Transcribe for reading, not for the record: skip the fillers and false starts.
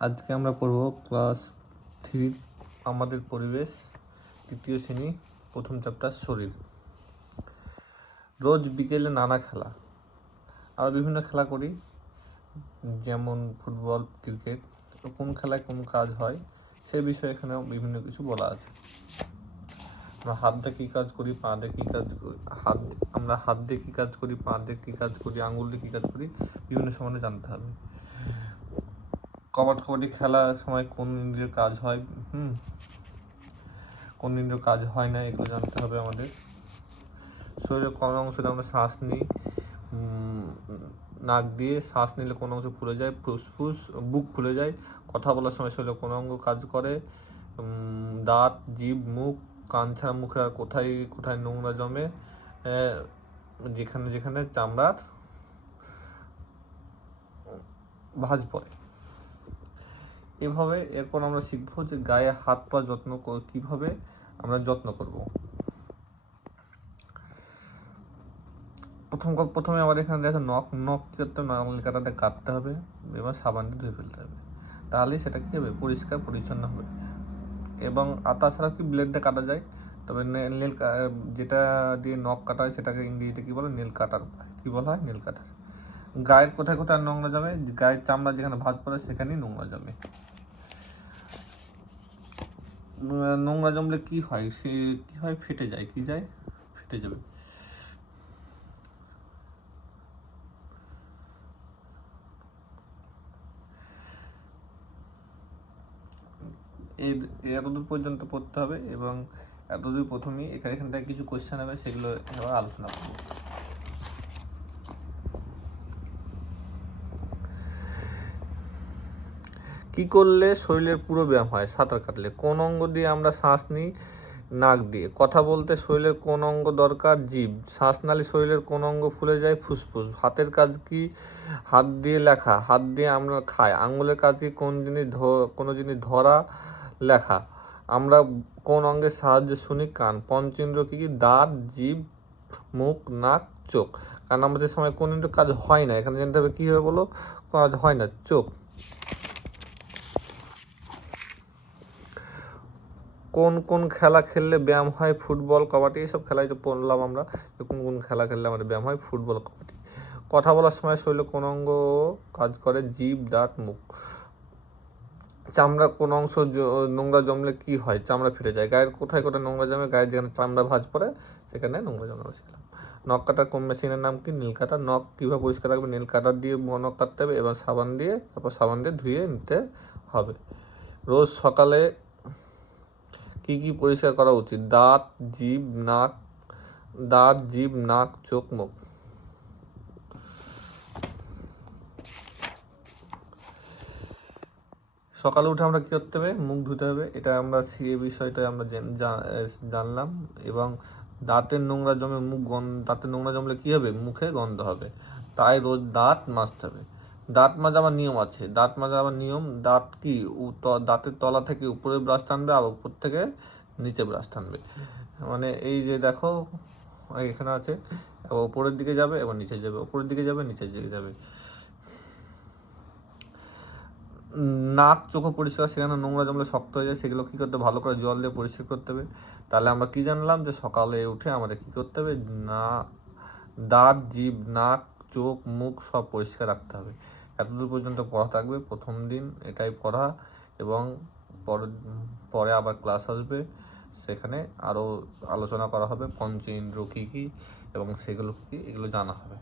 আজকে আমরা পড়ব ক্লাস 3 আমাদের পরিবেশ, তৃতীয় শ্রেণী, প্রথম চ্যাপ্টার শরীর। রোজ বিকেলে নানা খেলা, আমরা বিভিন্ন খেলা করি, যেমন ফুটবল, ক্রিকেট। কোন খেলায় কোন কাজ হয় সে বিষয়ে এখানেও বিভিন্ন কিছু বলা আছে। আমরা হাত দিয়ে কী কাজ করি, পা দিয়ে কী কাজ করি, আমরা হাত দিয়ে কী কাজ করি, পা দিয়ে কী কাজ করি, আঙুল দিয়ে কী কাজ করি, বিভিন্ন সময় জানতে হবে। কবাডি খেলার সময় কোন ইন্দ্রিয়ের কাজ হয়, কোন ইন্দ্রিয় কাজ হয় না, এগুলো জানতে হবে আমাদের। শরীরের কোন অংশে আমরা শ্বাস নিই, নাক দিয়ে শ্বাস নিলে কোন অংশ ফুলে যায়, ফুসফুস, বুক ফুলে যায়। কথা বলার সময় শরীরের কোন অঙ্গ কাজ করে, দাঁত, জিভ, মুখ, কান ছাড়া মুখে আর কোথায় কোথায় নোংরা জমে, যেখানে যেখানে চামড়ার ভাঁজ পড়ে। এভাবে এরপর আমরা শিখবো যে গায়ে হাত পা কিভাবে আমরা যত্ন করব। প্রথমে আমাদের এখানে দেখো নখ কি করতে হবে, নখ কাটাটা কাটতে হবে, এবার সাবান দিয়ে ধুয়ে ফেলতে হবে, তাহলেই সেটা কি হবে, পরিষ্কার পরিচ্ছন্ন হবে। এবং তাছাড়া কি ব্লেড দিয়ে কাটা যায়, তবে যেটা দিয়ে নখ কাটা হয় সেটাকে ইংরেজিতে কি বলে, নেল কাটার, কি বলা হয়, নেল কাটার। গায়ের কোথায় কোথায় নোংরা জমে, গায়ের চামড়া যেখানে ভাঁজ পড়ে সেখানেই নোংরা জমে। নোংরা জমলে কি হয়, ফেটে যায়, ফেটে যাবে। এতদূর পর্যন্ত পড়তে হবে এবং এতদূর প্রথমেই এখান থেকে কিছু কোশ্চেন হবে, সেগুলো এবার আলোচনা করব। কি করলে শরীরের পুরো ব্যায়াম হয়? সাঁতার কাটলে। কোন অঙ্গ দিয়ে আমরা শ্বাস নিই? নাক দিয়ে। কথা বলতে শরীরের কোন অঙ্গ দরকার? জিভ। শ্বাসনালী শরীরের কোন অঙ্গ ফুলে যায়? ফুসফুস। হাতের কাজ কি? হাত দিয়ে লেখা। হাত দিয়ে আমরা খাই। আঙুলের কাজ কি? কোনো জিনিস ধরা, লেখা। আমরা কোন অঙ্গের সাহায্যে শুনি? কান। পঞ্চেন্দ্রিয় কি কি? দাঁত, জিভ, মুখ, নাক, চোখ। কারণ আমাদের সময় কোন ইন্দ্রিয় কাজ হয় না, এখানে জানতে হবে কীভাবে বলো, কাজ হয় না, চোখ। কোন কোন খেলা খেললে ব্যায়াম হয়? ফুটবল, কবাডি, এইসব খেলায় তো পড়লাম আমরা যে কোন কোন খেলা খেললে আমাদের ব্যায়াম হয়, ফুটবল, কবাডি। কথা বলার সময় শরীরে কোন অঙ্গ কাজ করে? জিভ, দাঁত, মুখ। চামড়া কোন অংশ নোংরা জমলে কি হয়? চামড়া ফেটে যায়। গায়ের কোথায় কোথায় নোংরা জমে? গায়ের যেখানে চামড়া ভাঁজ পড়ে সেখানে নোংরা জমে শিখলাম। নখ কাটার কোন মেশিনের নাম কি? নীল কাটার। নখ কীভাবে পরিষ্কার রাখবে? নীল কাটার দিয়ে নখ কাটতে হবে এবং সাবান দিয়ে ধুয়ে নিতে হবে। রোজ সকালে কি কি পরিষ্কার করা উচিত? দাঁত, জিভ, নাক, চোখ, মুখ। সকালে উঠে আমরা কী করতে হবে? মুখ ধুতে হবে, এটা আমরা এই বিষয়টা আমরা জানলাম। এবং দাঁতের নোংরা জমে দাঁতের নোংরা জমলে কী হবে? মুখে গন্ধ হবে, তাই রোজ দাঁত মাজতে হবে। দাঁত মাজা আমার নিয়ম আছে। দাঁত কি দাঁতের তলা থেকে উপরে ব্রাশ টানবে আর উপর থেকে নিচে ব্রাশ টানবে। মানে এই যে দেখো এখানে আছে, উপরের দিকে যাবে এবং নিচে যাবে, উপরের দিকে যাবে, নিচের দিকে যাবে। নাক, চোখও পরিষ্কার, সেখানে নোংরা জমলে শক্ত হয়ে যায়, সেগুলো কী করতে, ভালো করে জল দিয়ে পরিষ্কার করতে হবে। তাহলে আমরা কি জানলাম, যে সকালে উঠে আমাদের কী করতে হবে, দাঁত, জিভ, নাক, চোখ, মুখ সব পরিষ্কার রাখতে হবে। এতদূর পর্যন্ত পড়া থাকবে, প্রথম দিন এটাই পড়া। এবং পরে আবার ক্লাস আসবে, সেখানে আরও আলোচনা করা হবে পঞ্চেন্দ্রিয় কী কী এবং সেগুলো কী, এগুলো জানা হবে।